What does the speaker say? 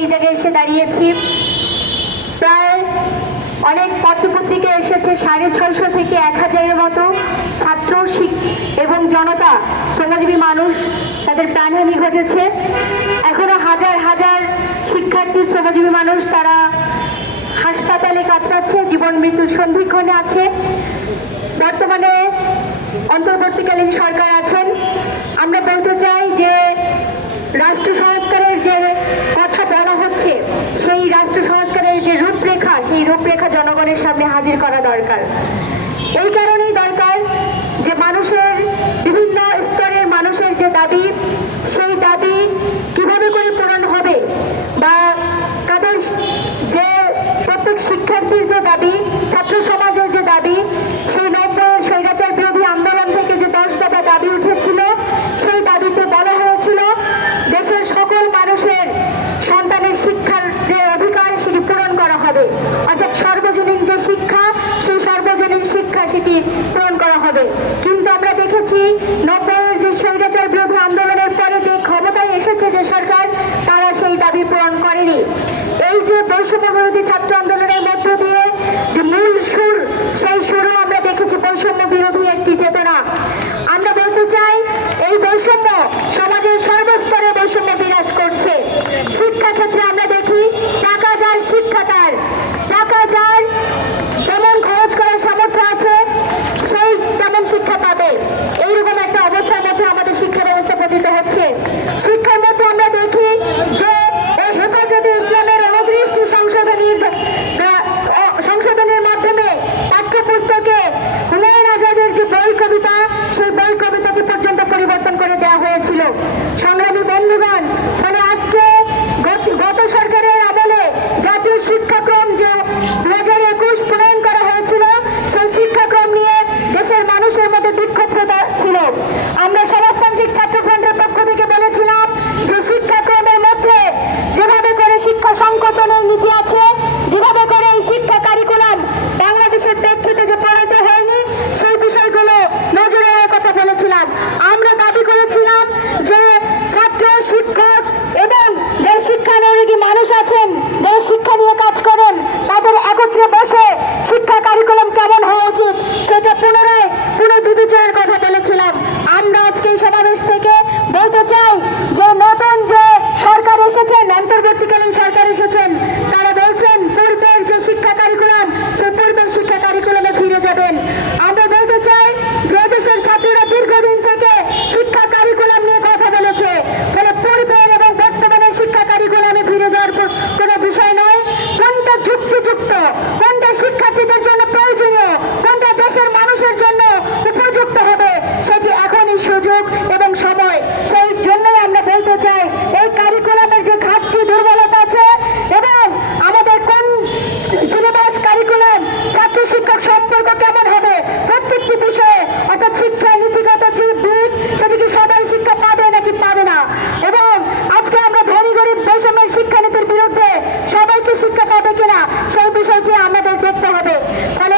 এই জায়গায় এসে দাঁড়িয়েছি। প্রায় অনেক পত্রপত্রিকা এসেছে, সাড়ে ছয়শো থেকে এক হাজারের মতো ছাত্র এবং জনতা, শ্রমজীবী মানুষ তাদের প্রাণহানি ঘটেছে। এখনও হাজার হাজার শিক্ষার্থী, শ্রমজীবী মানুষ তারা হাসপাতালে কাতরাচ্ছে, জীবন মৃত্যু সন্ধিক্ষণে আছে। বর্তমানে অন্তর্বর্তীকালীন সরকার আছেন। আমরা বলতে চাই যে রাষ্ট্র সংস্কারের যে কথা হচ্ছে, সেই রাষ্ট্র সংস্কারের যে রূপরেখা, সেই রূপরেখা জনগণের সামনে হাজির করা দরকার। এই কারণেই দরকার যে মানুষের বিভিন্ন স্তরের মানুষের যে দাবি, সেই দাবি কীভাবে করে পূরণ হবে বা তাদের যে প্রত্যেক শিক্ষার্থীর যে দাবি শিক্ষা সেই সার্বজনীন শিক্ষা সেটি Son শিক্ষানীতির বিরুদ্ধে সবাইকে শিক্ষা পাবে কিনা সেই বিষয়টি আমাদের দেখতে হবে। ফলে